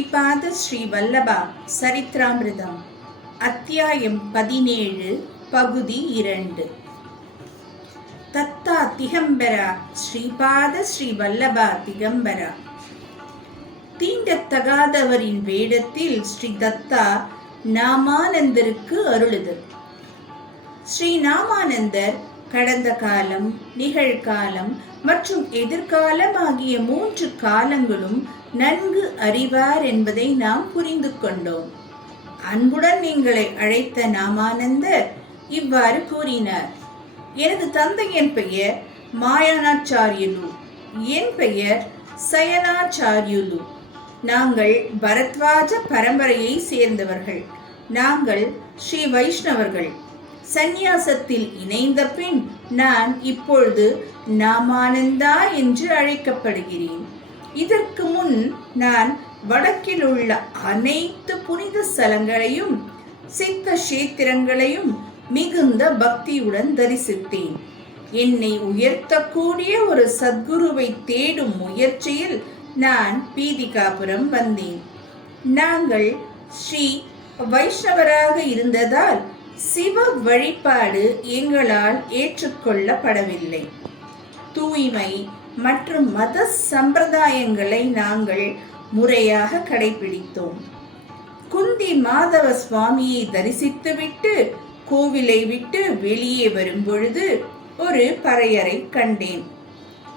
ஸ்ரீபாத ஸ்ரீ வல்லபா சரித்திராமிர்தம் அத்தியாயம் 17 பகுதி 2. தத்தா திகம்பரா ஸ்ரீபாத ஸ்ரீ வல்லபா திகம்பரா. தீண்டத்தகாதவரின் வேடத்தில் ஸ்ரீ தத்தா நாமானந்தருக்கு அருளுதல். ஸ்ரீ நாமானந்தர் கடந்த காலம், நிகழ்காலம் மற்றும் எதிர்காலம் ஆகிய 3 காலங்களும் நன்கு அறிவார் என்பதை நாம் புரிந்து கொண்டோம். அன்புடன் எங்களை அழைத்த நாமானந்தர் இவ்வாறு கூறினார்: எனது தந்தையின் பெயர் மாயானாச்சார்யுலு, என் பெயர் சயனாச்சார்யுலு. நாங்கள் பரத்வாஜ பரம்பரையை சேர்ந்தவர்கள். நாங்கள் ஸ்ரீ வைஷ்ணவர்கள். சந்நியாசத்தில் இணைந்த பின் நான் இப்பொழுது நாமானந்தா என்று அழைக்கப்படுகிறேன். இதற்கு முன் நான் வடக்கில் உள்ள அனைத்து புனித ஸ்தலங்களையும் சித்த கஷேத்திரங்களையும் மிகுந்த பக்தியுடன் தரிசித்தேன். என்னை உயர்த்தக்கூடிய ஒரு சத்குருவை தேடும் முயற்சியில் நான் பீதிகாபுரம் வந்தேன். நாங்கள் ஸ்ரீ வைஷ்ணவராக இருந்ததால் சிவ வழிபாடு எங்களால் ஏற்றுக்கொள்ளப்படவில்லை. தூய்மை மற்றும் மத சம்பிரதாயங்களை நாங்கள் முறையாக கடைபிடித்தோம். குந்தி மாதவ சுவாமியை தரிசித்துவிட்டு கோவிலை விட்டு வெளியே வரும்பொழுது ஒரு பறையரை கண்டேன்.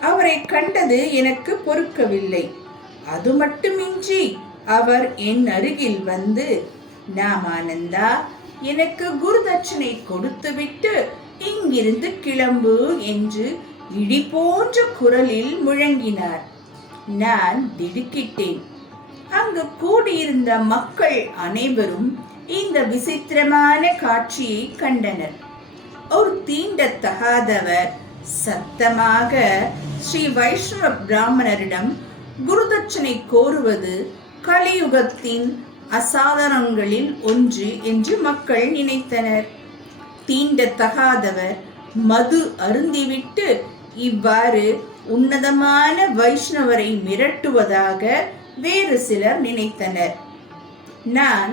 அவரை கண்டது எனக்கு பொறுக்கவில்லை. அது மட்டுமின்றி அவர் என் அருகில் வந்து, நாமானந்தா, எனக்கு குருதட்சணை கொடுத்துவிட்டு இங்கிருந்து கிளம்பு என்று இடி போன்ற குரலில் முழங்கினார். நான் திடுக்கிட்டேன். அங்கு கூடியிருந்த மக்கள் அனைவரும் இந்த விசித்திரமான காட்சியை கண்டனர். ஒரு தீண்டத்தகாதவர் சத்தமாக ஸ்ரீ வைஷ்ணவ பிராமணரிடம் குருதட்சணை கோருவது கலியுகத்தின் அசாதாரணங்களில் ஒன்று என்று மக்கள் நினைத்தனர். தீண்டத்தகாதவர் மது அருந்திவிட்டு இவ்வாறு உன்னதமான வைஷ்ணவரை மிரட்டுவதாக வேறு சிலர் நினைத்தனர். நான்,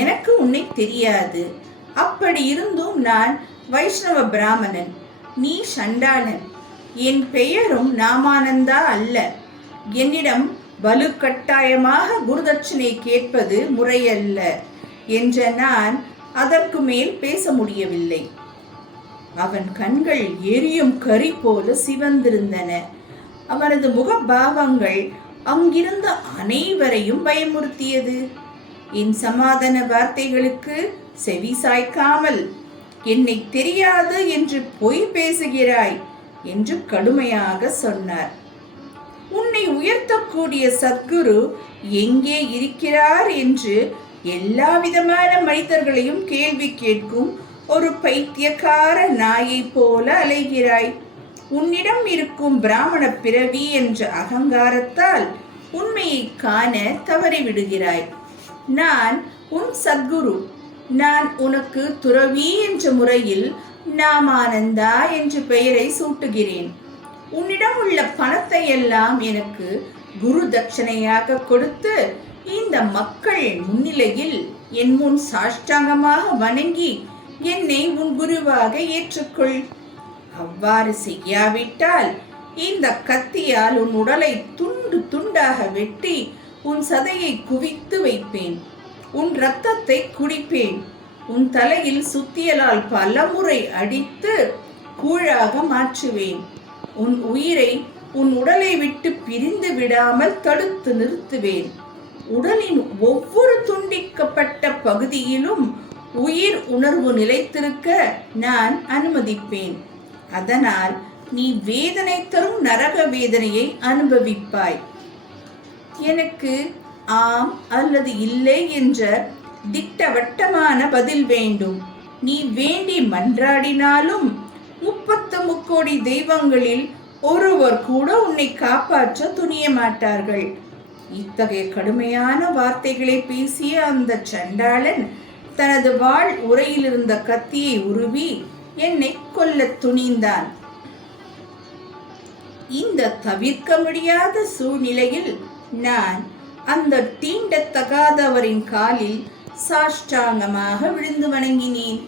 எனக்கு உன்னை தெரியாது, அப்படி இருந்தும் நான் வைஷ்ணவ பிராமணன், நீ சண்டாளன், என் பெயரும் நாமானந்தா அல்ல, என்னிடம் வலுக்கட்டாயமாக குருதட்சணை கேட்பது முறையல்ல என்ற நான் அதற்கு மேல் பேச முடியவில்லை. அவன் கண்கள் எரியும் கரி போல சிவந்திருந்தன. அவனது முகபாவங்கள் அங்கிருந்த அனைவரையும் பயமுறுத்தியது. என் சமாதான வார்த்தைகளுக்கு செவி சாய்க்காமல், என்னை தெரியாது என்று பொய் பேசுகிறாய் என்று கடுமையாக சொன்னார். உன்னை உயர்த்தக்கூடிய சத்குரு எங்கே இருக்கிறார் என்று எல்லா விதமான மனிதர்களையும் கேள்வி கேட்கும் ஒரு பைத்தியக்கார நாயை போல அலைகிறாய். உன்னிடம் இருக்கும் பிராமண பிறவி என்ற அகங்காரத்தால் உண்மையை காண தவறிவிடுகிறாய். நான் உன் சத்குரு. நான் உனக்கு துறவி என்ற முறையில் நாமானந்தா என்ற பெயரை சூட்டுகிறேன். உன்னிடம் உள்ள பணத்தை எல்லாம் எனக்கு குரு தட்சணையாக கொடுத்து இந்த மக்கள் முன்னிலையில் என் முன் சாஷ்டாங்கமாக வணங்கி என்னை உன் குருவாக ஏற்றுக்கொள். அவ்வாறு செய்யாவிட்டால் இந்த கத்தியால் உன் உடலை துண்டு துண்டாக வெட்டி உன் சதையை குவித்து வைப்பேன். உன் இரத்தத்தை குடிப்பேன். உன் தலையில் சுத்தியலால் பலமுறை அடித்து கூழாக மாற்றுவேன். உன் உயிரை உன் உடலை விட்டு பிரிந்து விடாமல் தடுத்து நிறுத்துவேன். உடலின் ஒவ்வொரு துண்டிக்கப்பட்ட பகுதியிலும் உயிர் உணர்வு நிலைத்திருக்க நான் அனுமதிப்பேன். அதனால் நீ வேதனை தரும் நரக வேதனையை அனுபவிப்பாய். எனக்கு ஆம் அல்லது இல்லை என்ற திட்டவட்டமான பதில் வேண்டும். நீ வேண்டி மன்றாடினாலும் 33 கோடி தெய்வங்களில் ஒருவர் கூட உன்னை காப்பாற்ற துணிய மாட்டார்கள். இத்தகைய கடுமையான வார்த்தைகளை பேசிய அந்த சண்டாளன் தனது வாள் உரையில் இருந்த கத்தியை உருவி என்னை கொல்ல துணிந்தான். இந்த தவிர்க்க முடியாத சூழ்நிலையில் நான் அந்த தீண்டத்தகாதவரின் காலில் சாஷ்டாங்கமாக விழுந்து வணங்கினேன்.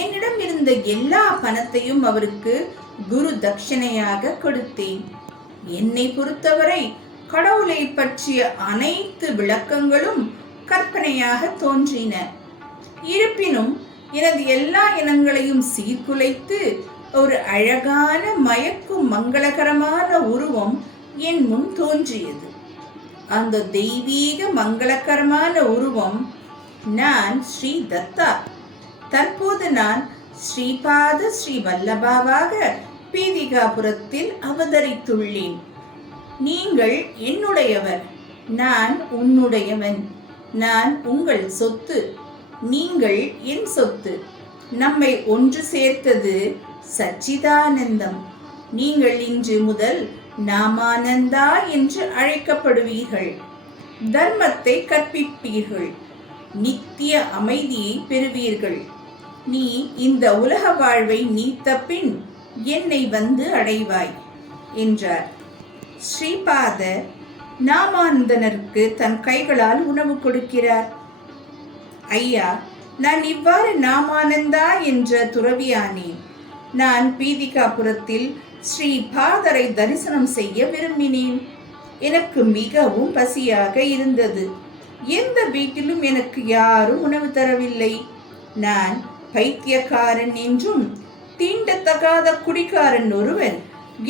என்னிடம் இருந்த எல்லா பணத்தையும் அவருக்கு குரு தட்சணையாக கொடுத்தேன். என்னை பொறுத்தவரை கடவுளை பற்றிய அனைத்து விளக்கங்களும் கற்பனையாக தோன்றின. இருப்பினும் எனது எல்லா இனங்களையும் சீர்குலைத்து ஒரு அழகான மயக்கும் மங்களகரமான உருவம் என் முன் தோன்றியது. அந்த தெய்வீக மங்களகரமான உருவம் நான் ஸ்ரீ தத்தா. தற்போது நான் ஸ்ரீபாத ஸ்ரீ வல்லபாவாக பீதிகாபுரத்தில் அவதரித்துள்ளேன். நீங்கள் என்னுடையவர், நான் உன்னுடையவன். நான் உங்கள் சொத்து, நீங்கள் என் சொத்து. நம்மை ஒன்று சேர்த்தது சச்சிதானந்தம். நீங்கள் இன்று முதல் நாமானந்தா என்று அழைக்கப்படுவீர்கள். தர்மத்தை கற்பிப்பீர்கள், நித்திய அமைதியை பெறுவீர்கள். நீ இந்த உலக வாழ்வை நீத்த பின் என்னை வந்து அடைவாய் என்றார். ஸ்ரீபாத நாமானந்தனருக்கு தன் கைகளால் உணவு கொடுக்கிறார். ஐயா, நான் இவ்வாறு நாமானந்தா என்ற துறவியானேன். நான் பீதிகாபுரத்தில் ஸ்ரீபாதரை தரிசனம் செய்ய விரும்பினேன். எனக்கு மிகவும் பசியாக இருந்தது. எந்த வீட்டிலும் எனக்கு யாரும் உணவு தரவில்லை. நான் பைத்தியக்காரன் என்றும் தீண்டத்தகாத குடிகாரன் ஒருவன்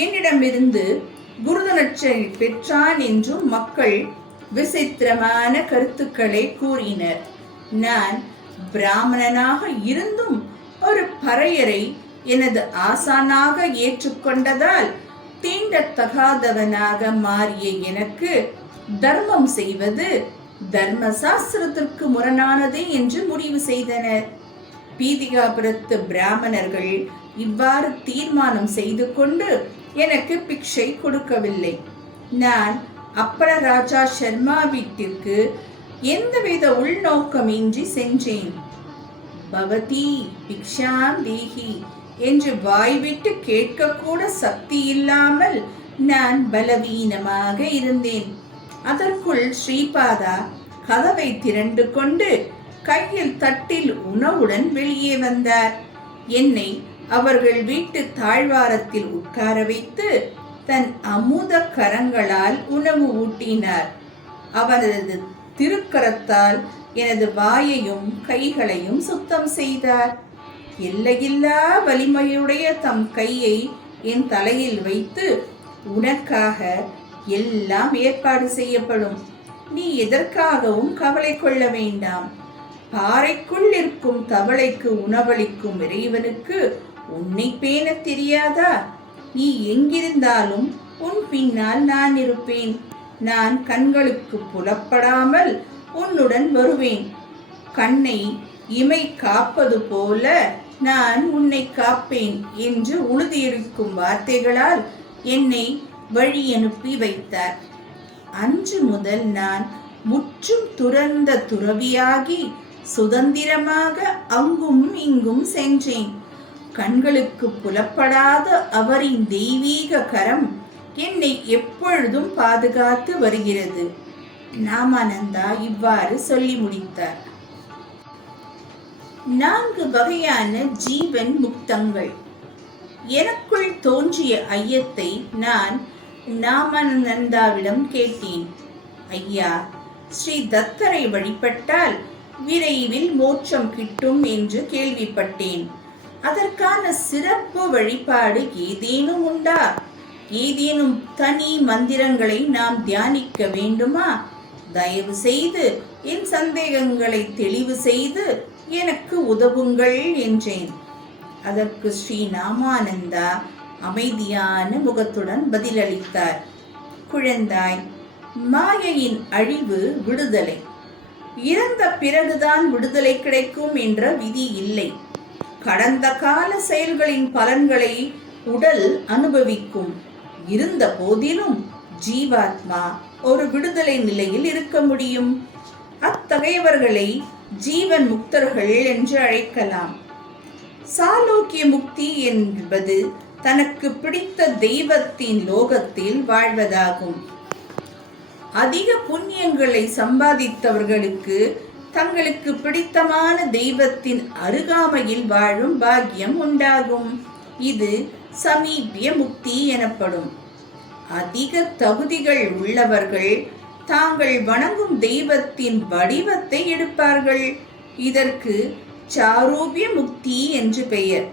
என்னிடமிருந்து குருதட்சணை பெற்றான் என்றும் மக்கள் விசித்திரமான கருத்துக்களை கூறினர். நான் பிராமணனாக இருந்தும் ஒரு பறையரை எனது ஆசானாக ஏற்றுக்கொண்டதால் தீண்டத்தகாதவனாக மாறிய எனக்கு தர்மம் செய்வது தர்மசாஸ்திரத்திற்கு முரணானது என்று முடிவு செய்தனர். பீதிகாபுரத்து பிராமணர்கள் இவ்வாறு தீர்மானம் செய்து கொண்டு எனக்கு பிக்ஷை கொடுக்கவில்லை. நான் அப்பரராஜா சர்மா வீட்டிற்கு எந்தவித உள்நோக்கமின்றி சென்றேன். பவதி பிக்ஷாம் தேஹி என்று வாய்விட்டு கேட்கக்கூட சக்தி இல்லாமல் நான் பலவீனமாக இருந்தேன். அதற்குள் ஸ்ரீபாதா கதவை திறந்து கொண்டு கையில் தட்டில் உணவுடன் வெளியே வந்தார். என்னை அவர்கள் வீட்டு தாழ்வாரத்தில் உட்கார வைத்து தன் அமுத கரங்களால் உணவு ஊட்டினார். அவரது திருக்கரத்தால் எனது வாயையும் கைகளையும் சுத்தம் செய்தார். எல்லையில்லா வலிமையுடைய தம் கையை என் தலையில் வைத்து, உனக்காக எல்லாம் ஏற்பாடு செய்யப்படும், நீ எதற்காகவும் கவலை கொள்ள வேண்டாம். பாறைக்குள் இருக்கும் தவளைக்கு உணவளிக்கும் இறைவனுக்கு உன்னை பேண தெரியாதா? நீ எங்கிருந்தாலும் உன் பின்னால் நான் இருப்பேன். நான் கண்களுக்கு புலப்படாமல் உன்னுடன் வருவேன். கண்ணை இமை காப்பது போல நான் உன்னை காப்பேன் என்று உறுதியளிக்கும் வார்த்தைகளால் என்னை வழி அனுப்பி வைத்தார். அன்று முதல் நான் முற்றும் துறந்த துறவியாகி சுதந்திரமாக அங்கும் இங்கும் சென்றேன். கண்களுக்கு புலப்படாத அவரின் தெய்வீக கரம் என்னை எப்பொழுதும் பாதுகாத்து வருகிறது. நாமானந்தா இவ்வாறு சொல்லி முடித்தார். 4 வகையான ஜீவன் முக்தங்கள். எனக்குள் தோன்றிய ஐயத்தை நான் நாமானந்தாவிடம் கேட்டேன். ஐயா, ஸ்ரீ தத்தரை வழிபட்டால் விரைவில் மோட்சம் கிட்டும் என்று கேள்விப்பட்டேன். அதற்கான சிறப்பு வழிபாடு ஏதேனும் உண்டா? ஏதேனும் தனி மந்திரங்களை நாம் தியானிக்க வேண்டுமா? தயவு செய்து என் சந்தேகங்களை தெளிவு செய்து எனக்கு உதவுங்கள் என்றேன். அதற்கு ஸ்ரீ நாமானந்தா அமைதியான முகத்துடன் பதிலளித்தார். குழந்தாய், மாயையின் அழிவு விடுதலை. இறந்த பிறகுதான் விடுதலை கிடைக்கும் என்ற விதி இல்லை. கடந்த கால செயல்களின் பலன்களை உடல் அனுபவிக்கும். இருந்த போதிலும் ஜீவாத்மா ஒரு விடுதலை நிலையில் இருக்க முடியும். அத்தகையவர்களை ஜீவன் முக்தர்கள் என்று அழைக்கலாம். சாலோக்கிய முக்தி என்பது தனக்கு பிடித்த தெய்வத்தின் லோகத்தில் வாழ்வதாகும். அதிக புண்ணியங்களை சம்பாதித்தவர்களுக்கு தங்களுக்கு பிடித்தமான தெய்வத்தின் அருகாமையில் வாழும் பாக்கியம் உண்டாகும். இது சமீபிய முக்தி எனப்படும். அதிக தகுதிகள் உள்ளவர்கள் தாங்கள் வணங்கும் தெய்வத்தின் வடிவத்தை எடுப்பார்கள். இதற்கு சாரூபிய முக்தி என்று பெயர்.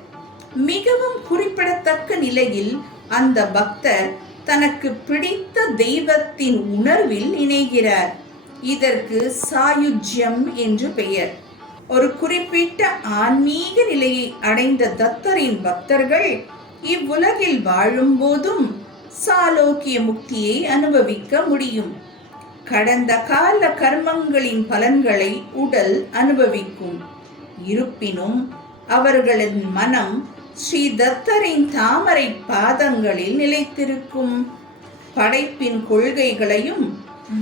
மிகவும் குறிப்பிடத்தக்க நிலையில் அந்த பக்தர் தனக்கு பிடித்த தெய்வத்தின் உணர்வில் இணைகிறார். இதற்கு சாயுஜ்யம் என்று பெயர். ஒரு குறிப்பிட்ட ஆன்மீக நிலையை அடைந்த தத்தரின் பக்தர்கள் இவ்வுலகில் வாழும்போதும் சாலோக்கிய முக்தியை அனுபவிக்க முடியும். கடந்த கால கர்மங்களின் பலன்களை உடல் அனுபவிக்கும். இருப்பினும் அவர்களின் மனம் ஸ்ரீ தத்தரின் தாமரை பாதங்களில் நிலைத்திருக்கும். படைப்பின் கொள்கைகளையும்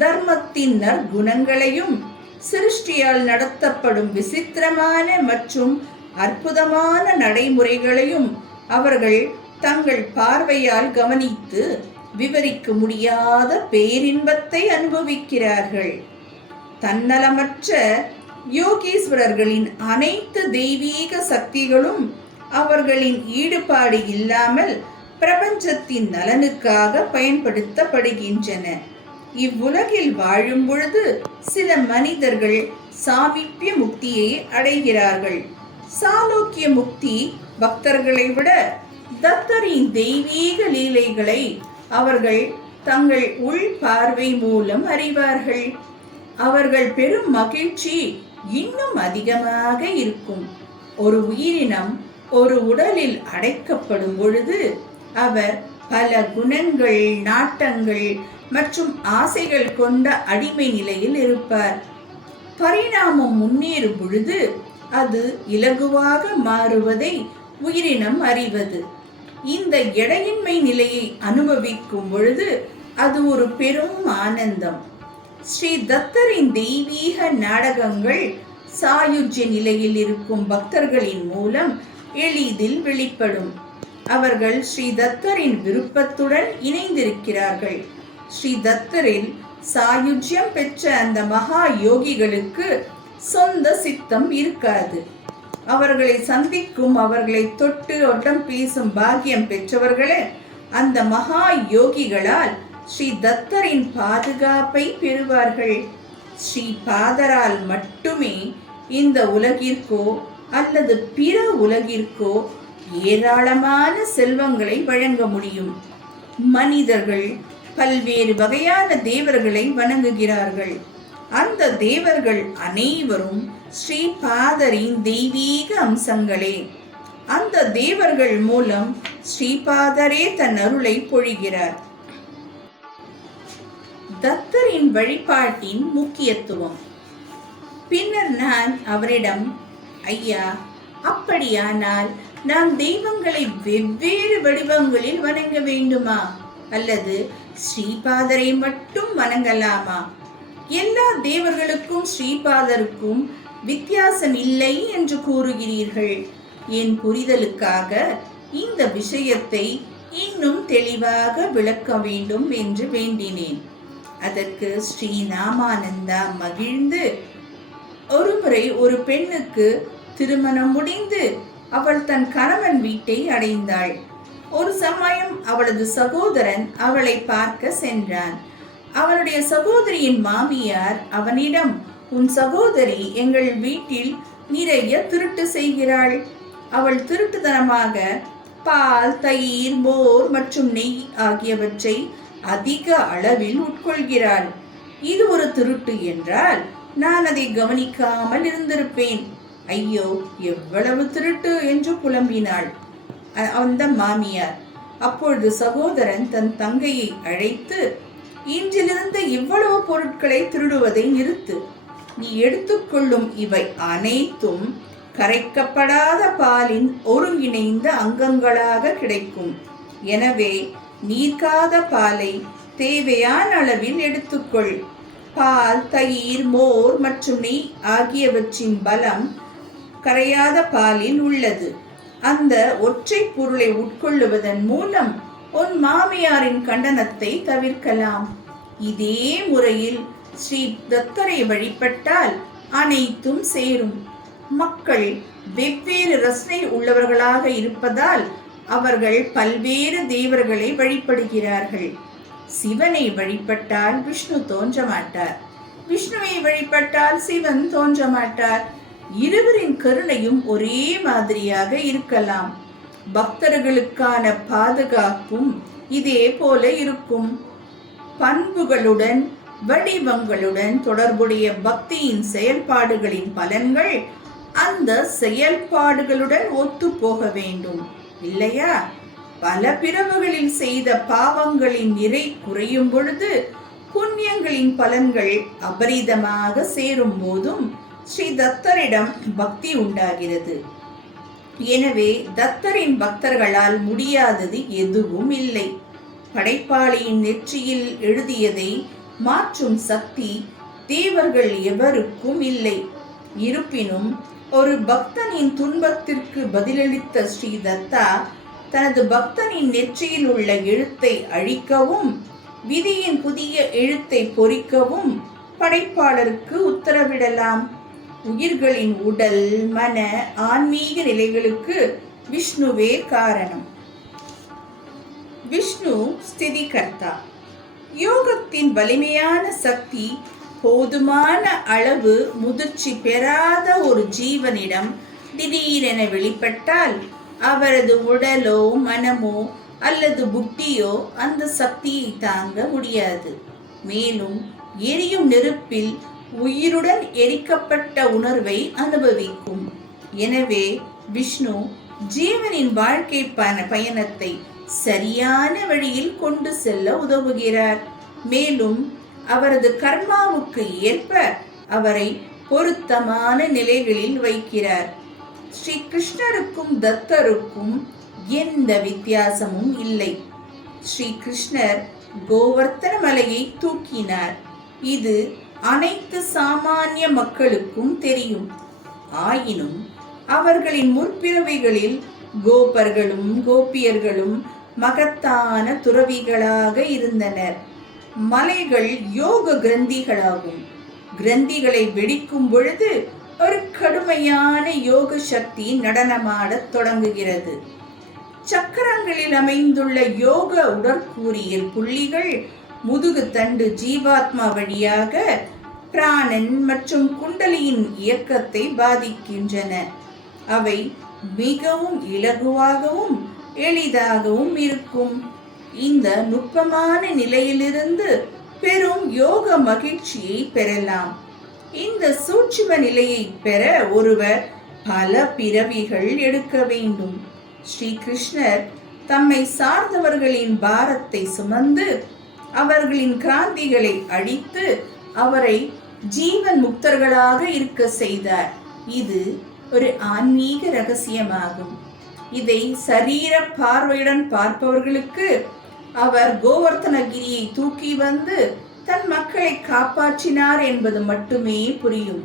தர்மத்தின் நற்குணங்களையும் சிருஷ்டியால் நடத்தப்படும் விசித்திரமான மற்றும் அற்புதமான நடைமுறைகளையும் அவர்கள் தங்கள் பார்வையால் கவனித்து விவரிக்க முடியாத பேரின்பத்தை அனுபவிக்கிறார்கள். தன்னலமற்ற யோகீஸ்வரர்களின் அனைத்து தெய்வீக சக்திகளும் அவர்களின் ஈடுபாடு இல்லாமல் பிரபஞ்சத்தின் நலனுக்காக பயன்படுத்தப்படுகின்றன. இவ்வுலகில் வாழும் பொழுது சில மனிதர்கள் சாமீபிய முக்தியை அடைகிறார்கள். சாலோக்கிய முக்தி பக்தர்களை விட தத்தரின் தெய்வீக லீலைகளை அவர்கள் தங்கள் உள் பார்வை மூலம் அறிவார்கள். அவர்கள் பெரும் மகிழ்ச்சி இன்னும் அதிகமாக இருக்கும். ஒரு உயிரினம் ஒரு உடலில் அடைக்கப்படும் பொழுது அவர் பல குணங்கள், நாட்டங்கள் மற்றும் ஆசைகள் கொண்ட அடிமை நிலையில் இருப்பார். பரிணாமம் முன்னேறும் பொழுது அது இலகுவாக மாறுவதை உயிரினம் அறிவது. இந்த எடையின்மை நிலையை அனுபவிக்கும் பொழுது அது ஒரு பெரும் ஆனந்தம். ஸ்ரீ தத்தரின் தெய்வீக நாடகங்கள் சாயுஜ்ய நிலையில் இருக்கும் பக்தர்களின் மூலம் எளிதில் வெளிப்படும். அவர்கள் ஸ்ரீ தத்தரின் விருப்பத்துடன் இணைந்திருக்கிறார்கள். ஸ்ரீ தத்தரில் சாயுஜ்யம் பெற்ற அந்த மகா யோகிகளுக்கு சொந்த சித்தம் இருக்காது. அவர்களை சந்திக்கும், அவர்களை தொட்டு ஒட்டம் பேசும் பாக்கியம் பெற்றவர்களே அந்த மகா யோகிகளால் ஸ்ரீ தத்தரின் பாதுகாப்பை பெறுவார்கள். ஸ்ரீ பாதரால் மட்டுமே இந்த உலகிற்கோ அல்லது பிற உலகிற்கோ ஏராளமான செல்வங்களை வழங்க முடியும். மனிதர்கள் பல்வேறு வகையான தேவர்களை வணங்குகிறார்கள். அந்த தேவர்கள் அனைவரும் ஸ்ரீ பாதரின் தெய்வீக அம்சங்களே. அந்த தேவர்கள் மூலம் ஸ்ரீபாதரே தன் அருளை பொழிகிறார். தத்தரின் வழிபாட்டின் முக்கியத்துவம். பின்னர் நான் அவரிடம், ஐயா, அப்படியானால் நாம் தெய்வங்களை வெவ்வேறு வடிவங்களில் வணங்க வேண்டுமா அல்லது ஸ்ரீபாதரை மட்டும் வணங்கலாமா? எல்லா தேவர்களுக்கும் ஸ்ரீபாதருக்கும் வித்தியாசம் இல்லை என்று கூறுகிறீர்கள். என் புரிதலுக்காக இந்த விஷயத்தை இன்னும் தெளிவாக விளக்க வேண்டும் என்று வேண்டினேன். அதற்கு ஸ்ரீ நாமானந்தா மகிழ்ந்து, ஒருமுறை ஒரு பெண்ணுக்கு திருமணம் முடிந்து அவள் தன் கணவன் வீட்டை அடைந்தாள். ஒரு சமயம் அவளது சகோதரன் அவளை பார்க்க சென்றான். அவளுடைய சகோதரியின் மாமியார் அவனிடம், உன் சகோதரி எங்கள் வீட்டில் நிறைய திருட்டு செய்கிறாள். அவள் திருட்டுத்தனமாக பால், தயிர், மோர் மற்றும் நெய் ஆகியவற்றை அதிக அளவில் உட்கொள்கிறாள். இது ஒரு திருட்டு என்றால் நான் அதை கவனிக்காமல் இருந்திருப்பேன். ஐயோ, எவ்வளவு திருட்டு என்று புலம்பினாள் அந்த மாமியார். அப்பொழுது சகோதரன் தன் தங்கையை அழைத்து, இன்றிலிருந்து இவ்வளவு பொருட்களை திருடுவதை நிறுத்து. நீ எடுத்துக்கொள்ளும் இவை அனைத்தும் கரைக்கப்படாத பாலின் ஒருங்கிணைந்த அங்கங்களாக கிடைக்கும். எனவே நீர்க்காத பாலை தேவையான அளவில் எடுத்துக்கொள். பால், தயிர், மோர் மற்றும் நெய் ஆகியவற்றின் பலம் கரையாத பாலில் உள்ளது. அந்த ஒற்றை பொருளை உட்கொள்ளுவதன் மூலம் உன் மாமியாரின் கண்டனத்தை தவிர்க்கலாம். இதே முறையில் ஸ்ரீ தத்தரை வழிபட்டால் அனைத்தும் சேரும். மக்கள் வெவ்வேறு ரசனை உள்ளவர்களாக இருப்பதால் அவர்கள் பல்வேறு தேவர்களை வழிபடுகிறார்கள். சிவனை வழிபட்டால் விஷ்ணு தோன்ற மாட்டார், விஷ்ணுவை வழிபட்டால் சிவன் தோன்ற மாட்டார். இருவரின் கருணையும் ஒரே மாதிரியாக இருக்கலாம். பக்தர்களுக்கான பாதுகாப்பும் இதே போல இருக்கும். பண்புகளுடன் வடிவங்களுடன் தொடர்புடைய பக்தியின் செயல்பாடுகளின் பலன்கள் அந்த செயல்பாடுகளுடன் ஒத்து போக வேண்டும், இல்லையா? பல பிறவுகளில் செய்த பாவங்களின் நிறை குறையும் பொழுது புண்ணியங்களின் பலன்கள் அபரிதமாக சேரும் போதும் ஸ்ரீ தத்தரிடம் பக்தி உண்டாகிறது. எனவே தத்தரின் பக்தர்களால் முடியாதது எதுவும் இல்லை. படைப்பாளியின் நெற்றியில் எழுதியதை மாற்றும் சக்தி தேவர்கள் எவருக்கும் இல்லை. இருப்பினும் ஒரு பக்தனின் துன்பத்திற்கு பதிலளித்த ஸ்ரீ தத்தா தனது பக்தனின் நெற்றியில் உள்ள எழுத்தை அழிக்கவும் விதியின் புதிய எழுத்தை பொறிக்கவும் படைப்பாளருக்கு உத்தரவிடலாம். உயிர்களின் உடல், மன, ஆன்மீக நிலைகளுக்கு விஷ்ணுவே காரணம். விஷ்ணு ஸ்திதிகர்த்தா. யோகத்தின் வலிமையான சக்தி போதுமான அளவு முதிர்ச்சி பெறாத ஒரு ஜீவனிடம் திடீரென வெளிப்பட்டால் அவரது உடலோ மனமோ அல்லது புத்தியோ அந்த சக்தியை தாங்க முடியாது. மேலும் எரியும் நெருப்பில் உயிருடன் எரிக்கப்பட்ட உணர்வை அனுபவிக்கும். எனவே விஷ்ணு ஜீவனின் வாழ்க்கை பயணத்தை சரியான வழியில் கொண்டு செல்ல உதவுகிறார். மேலும் அவரது கர்மாவுக்கு ஏற்ப அவரை பொருத்தமான நிலைகளில் வைக்கிறார். ஸ்ரீ கிருஷ்ணருக்கும் தத்தருக்கும் எந்த வித்தியாசமும் இல்லை. ஸ்ரீ கிருஷ்ணர் கோவர்த்தன மலையை தூக்கினார். இது அனைத்து சாமானிய மக்களுக்கும் தெரியும். ஆயினும் அவர்களின் முற்பிறவைகளில் கோபர்களும் கோபியர்களும் மகத்தான துறவிகளாக இருந்தனர். மலைகள் யோக கிரந்திகளாகும். கிரந்திகளை வெடிக்கும் பொழுது ஒரு கடுமையான யோக சக்தி நடனமாடத் தொடங்குகிறது. சக்கரங்களில் அமைந்துள்ள யோக உடற்கூறியல் புள்ளிகள் முதுகு தண்டு ஜீவாத்மா வழியாக பிராணன் மற்றும் குண்டலியின் இயக்கத்தை பாதிக்கின்றன. அவை மிகவும் இலகுவாகவும் எளிதாகவும் இருக்கும். இந்த நுட்பமான நிலையிலிருந்து பெரும் யோக மகிழ்ச்சியை பெறலாம். இந்த சூட்சும நிலையை பெற ஒருவர் பல பிறவிகள் எடுக்க வேண்டும். ஸ்ரீ கிருஷ்ணர் தம்மை சார்ந்தவர்களின் பாரத்தை சுமந்து அவர்களின் கிராந்திகளை அழித்து அவரை ஜீவன் முக்தர்களாக இருக்க செய்தார். இது ஒரு ஆன்மீக ரகசியமாகும். இதை சரீர பார்வையுடன் பார்ப்பவர்களுக்கு அவர் கோவர்த்தனகிரியை தூக்கி வந்து தன் மக்களை காப்பாற்றினார் என்பது மட்டுமே புரியும்.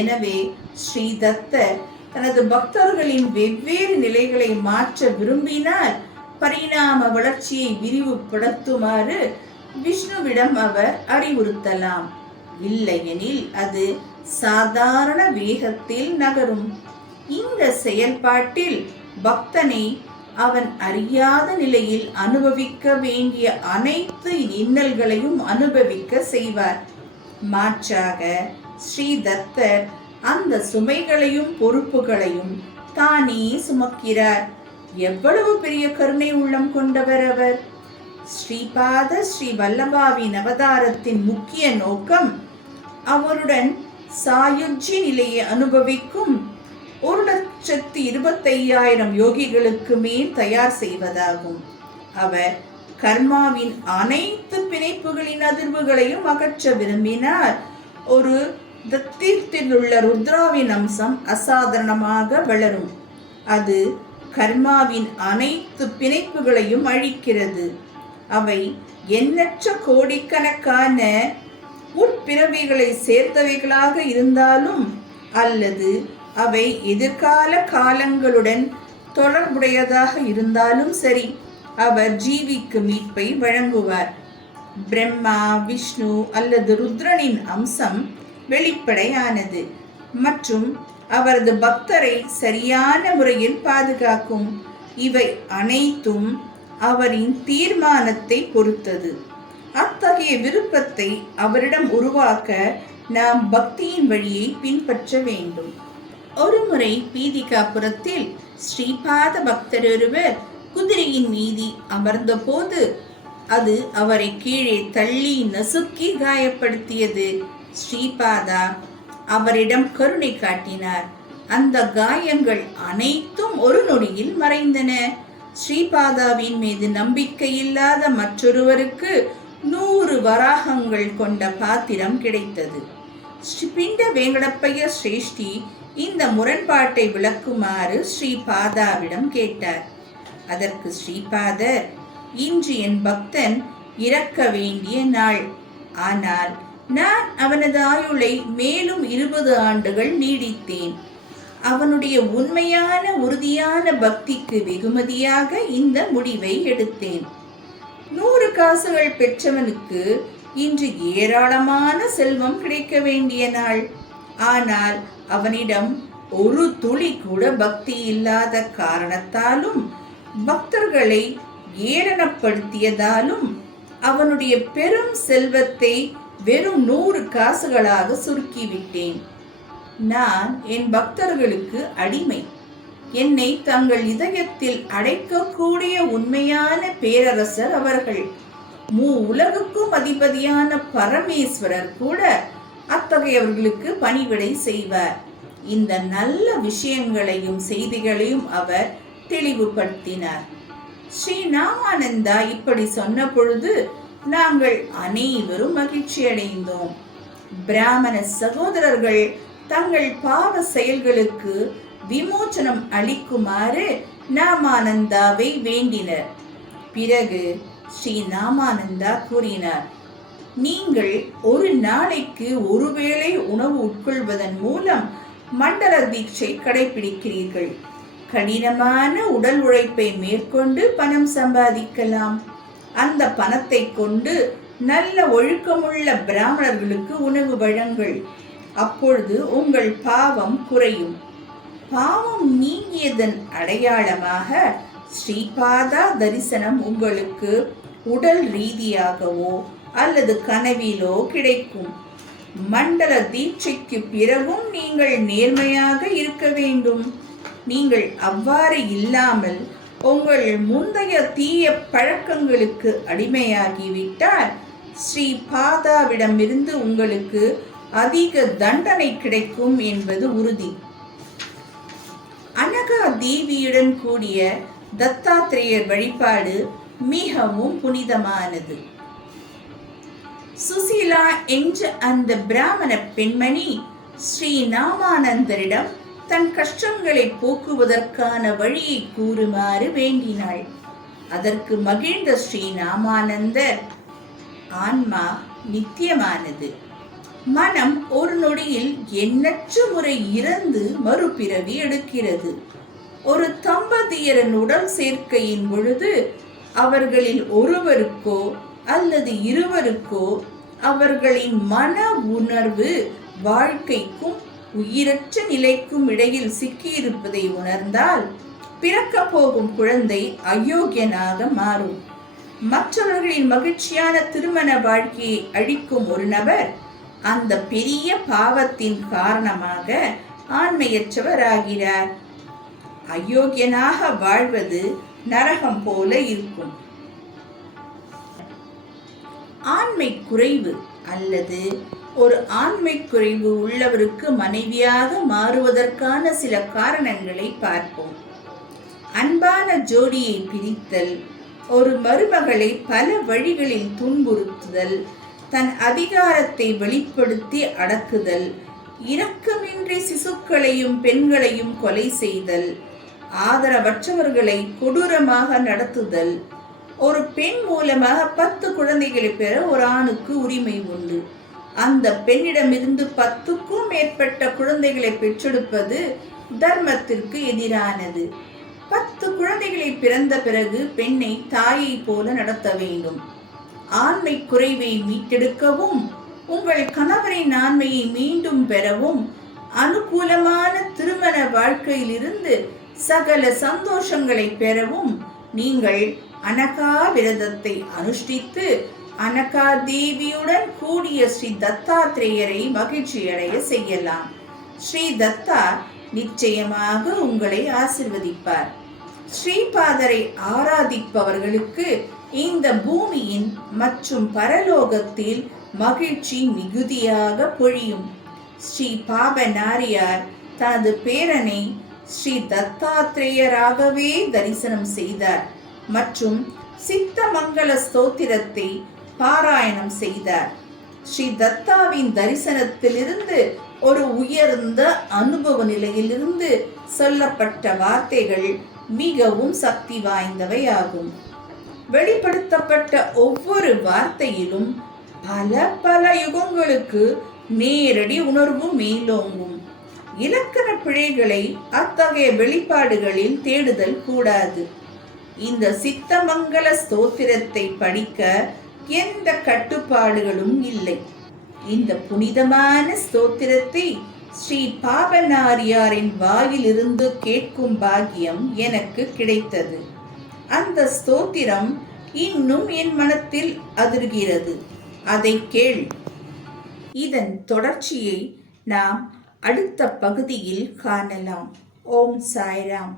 எனவே ஸ்ரீ தத்தர் தனது பக்தர்களின் வெவ்வேறு நிலைகளை மாற்ற விரும்பினால் பரிணாம வளர்ச்சியை விரிவுபடுத்துமாறு விஷ்ணுவிடம் அவர் அறிவுறுத்தலாம். இல்லையெனில் அது சாதாரண வேகத்தில் நகரும். இந்த செயல்பாட்டில் பக்தனை அவன் அறியாத நிலையில் அனுபவிக்க வேண்டிய அனைத்து இன்னல்களையும் அனுபவிக்க செய்வார். மாற்றாக ஸ்ரீ தத்தர் அந்த சுமைகளையும் பொறுப்புகளையும் தானே சுமக்கிறார். எவ்வளவு பெரிய கருணை உள்ளம் கொண்டவர் அவர்! ஸ்ரீபாத ஸ்ரீ வல்லபாவின் அவதாரத்தின் முக்கிய நோக்கம் அவருடன் சாயுஜ்ய நிலையை அனுபவிக்கும் 1,25,000 யோகிகளுக்கு மேல் தயார் செய்வதாகும். அவர் கர்மாவின் அனைத்து பிணைப்புகளின் அதிர்வுகளையும் அகற்ற விரும்பினார். ஒரு தத்தீர்த்தில் உள்ள ருத்ராவின் அம்சம் அசாதாரணமாக வளரும். அது கர்மாவின் அனைத்து பிணைப்புகளையும் அழிக்கிறது. அவை எண்ணற்ற கோடிக்கணக்கான உட்பிறவிகளை சேர்த்தவைகளாக இருந்தாலும் அல்லது அவை எதிர்கால காலங்களுடன் தொடர்புடையதாக இருந்தாலும் சரி, அவர் ஜீவிக்கு மீட்பை வழங்குவார். பிரம்மா, விஷ்ணு அல்லது ருத்ரனின் அம்சம் வெளிப்படையானது மற்றும் அவரது பக்தரை சரியான முறையில் பாதுகாக்கும். இவை அனைத்தும் அவரின் தீர்மானத்தை பொறுத்தது. அத்தகைய விருப்பத்தை அவரிடம் உருவாக்க நாம் பக்தியின் வழியை பின்பற்ற வேண்டும். ஒருமுறை பீதிகாபுரத்தில் ஸ்ரீபாத பக்தர் ஒருவர் குதிரையின் மீது அமர்ந்த போது அது அவரை கீழே தள்ளி நசுக்கி காயப்படுத்தியது. ஸ்ரீபாதா அவரிடம் கருணை காட்டினார். அந்த காயங்கள் அனைத்தும் ஒரு நொடியில் மறைந்தன. ஸ்ரீபாதாவின் மீது நம்பிக்கை இல்லாத மற்றொருவருக்கு 100 வராகங்கள் கொண்ட பாத்திரம் கிடைத்தது. பிண்ட வேங்கடப்பைய சிரேஷ்டி இந்த முரண்பாட்டை விளக்குமாறு ஸ்ரீபாதாவிடம் கேட்டார். அதற்கு ஸ்ரீபாதர், இன்று என் பக்தன் இறக்க வேண்டிய நாள். ஆனால் நான் அவனது ஆயுளை மேலும் 20 ஆண்டுகள் நீடித்தேன். அவனுடைய உண்மையான உறுதியான பக்திக்கு வெகுமதியாக இந்த முடிவை எடுத்தேன். 100 காசுகள் பெற்றவனுக்கு இன்று ஏராளமான செல்வம் கிடைக்க வேண்டிய நாள். ஆனால் அவனிடம் ஒரு துளி கூட பக்தி இல்லாத காரணத்தாலும் பக்தர்களை ஏளனப்படுத்தியதாலும் அவனுடைய பெரும் செல்வத்தை வெறும் 100 காசுகளாக சுருக்கிவிட்டேன். நான் என் பக்தர்களுக்கு அடிமை. என்னை தங்கள் இதயத்தில் அடைக்கக்கூடிய உண்மையான பேரரசர் அவர்கள். உலகுக்கும் அதிபதியான பரமேஸ்வரர் கூட அத்தகையவர்களுக்கு பணிவிடை செய்வார். இந்த நல்ல விஷயங்களையும் செய்திகளையும் அவர் தெளிவுபடுத்தினார். ஸ்ரீ நாமானந்தா இப்படி சொன்ன பொழுது நாங்கள் அனைவரும் மகிழ்ச்சி அடைந்தோம். பிராமண சகோதரர்கள் தங்கள் பாவ செயல்களுக்கு விமோச்சனம் அளிக்குமாறு நாமானந்தாவை வேண்டினர். பிறகு ஸ்ரீ நாமானந்தா கூறினார், நீங்கள் ஒரு நாளைக்கு ஒருவேளை உணவு உட்கொள்வதன் மூலம் மண்டல தீட்சை கடைபிடிக்கிறீர்கள். கடினமான உடல் உழைப்பை மேற்கொண்டு பணம் சம்பாதிக்கலாம். அந்த பணத்தை கொண்டு நல்ல ஒழுக்கமுள்ள பிராமணர்களுக்கு உணவு வழங்கள். அப்பொழுது உங்கள் பாவம் குறையும். பாவம் நீங்கியதன் அடையாளமாக ஸ்ரீபாதா தரிசனம் உங்களுக்கு உடல் ரீதியாகவோ அல்லது கனவிலோ கிடைக்கும். மண்டல தீட்சைக்கு பிறகும் நீங்கள் நேர்மையாக இருக்க வேண்டும். நீங்கள் அவ்வாறு இல்லாமல் உங்கள் முந்தைய தீய பழக்கங்களுக்கு அடிமையாகிவிட்டால் ஸ்ரீபாதாவிடமிருந்து உங்களுக்கு அதிக தண்டனை கிடைக்கும் என்பது உறுதி. அனகா தேவியுடன் கூடிய தத்தாத்ரேயர் வழிபாடு மிகவும் புனிதமானது. சுசீலா என்ற அந்த பிராமண பெண்மணி ஸ்ரீ நாமானந்தரிடம் தன் கஷ்டங்களை போக்குவதற்கான வழியை கூறுமாறு வேண்டினாள். அதற்கு மகிழ்ந்த ஸ்ரீ நாமானந்தர், ஆன்மா நித்தியமானது. மனம் ஒரு நொடியில் எண்ணற்ற முறை இறந்து மறுபிறவி எடுக்கிறது. ஒரு தம்பதியரின் உடல் சேர்க்கையின் பொழுது அவர்களில் ஒருவருக்கோ அல்லது இருவருக்கோ அவர்களின் மன உணர்வு வாழ்க்கைக்கும் உயிரற்ற நிலைக்கும் இடையில் சிக்கியிருப்பதை உணர்ந்தால் பிறக்க போகும் குழந்தை அயோக்கியனாக மாறும். மற்றவர்களின் மகிழ்ச்சியான திருமண வாழ்க்கையை அழிக்கும் ஒரு நபர் அந்த பெரிய பாவத்தின் காரணமாக ஆண்மையற்றவராகிறார். அயோக்கியனாக வாழ்வது நரகம் போல இருக்கும். ஆண்மை குறைவு அல்லது ஒரு ஆண்மை குறைவு உள்ளவருக்கு மனைவியாக மாறுவதற்கான சில காரணங்களை பார்ப்போம். அன்பான ஜோடியை பிரித்தல், ஒரு மருமகளை பல வழிகளில் துன்புறுத்துதல், தன் அதிகாரத்தை வெளிப்படுத்தி அடக்குதல், இரக்கமின்றி சிசுக்களையும் பெண்களையும் கொலை செய்தல், ஆதரவற்றவர்களை கொடூரமாக நடத்துதல். ஒரு பெண் மூலமாக 10 குழந்தைகளை பெற ஒரு ஆணுக்கு உரிமை உண்டு. அந்த பெண்ணிடமிருந்து 10க்கும் மேற்பட்ட குழந்தைகளை பெற்றெடுப்பது தர்மத்திற்கு எதிரானது. 10 குழந்தைகளை பிறந்த பிறகு பெண்ணை தாயை போல நடத்த வேண்டும். ஆண்மை குறைவை மீட்டெடுக்கவும், உங்கள் கணவரின் ஆண்மையை மீண்டும் பெறவும், அனுகூலமான திருமண வாழ்க்கையிலிருந்து சகல சந்தோஷங்களை பெறவும் நீங்கள் அனகா விரதத்தை அனுஷ்டித்து அனகா தேவியுடன் கூடிய ஸ்ரீ தத்தாத்ரேயரை மகிழ்ச்சியடைய செய்யலாம். ஸ்ரீ தத்தா நிச்சயமாக உங்களை ஆசிர்வதிப்பார். ஸ்ரீபாதரை ஆராதிப்பவர்களுக்கு இந்த பூமியின் மற்றும் பரலோகத்தில் மகிழ்ச்சி மிகுதியாக பொழியும். ஸ்ரீ பாபநாரியார் தனது பேரனை ஸ்ரீ தத்தாத்ரேயராகவே தரிசனம் செய்தார் மற்றும் சித்தமங்கல ஸ்தோத்திரத்தை பாராயணம் செய்தார். ஸ்ரீ தத்தாவின் தரிசனத்திலிருந்து ஒரு உயர்ந்த அனுபவ நிலையிலிருந்து சொல்லப்பட்ட வார்த்தைகள் மிகவும் சக்தி வாய்ந்தவையாகும். வெளிப்படுத்தப்பட்ட ஒவ்வொரு வார்த்தையிலும் பல யுகங்களுக்கு நேரடி உணர்வு மேலோங்கும். இலக்கண பிழைகளை அத்தகைய வெளிப்பாடுகளில் தேடுதல் கூடாது. இந்த சித்தமங்கல ஸ்தோத்திரத்தை படிக்க எந்த கட்டுப்பாடுகளும் இல்லை. இந்த புனிதமான ஸ்தோத்திரத்தை ஸ்ரீ பாபநாரியாரின் வாயிலிருந்து கேட்கும் பாக்கியம் எனக்கு கிடைத்தது. அந்த ஸ்தோத்திரம் இன்னும் என் மனத்தில் அதிர்கிறது. அதை கேள். இதன் தொடர்ச்சியை நாம் அடுத்த பகுதியில் காணலாம். ஓம் சாய்ராம்.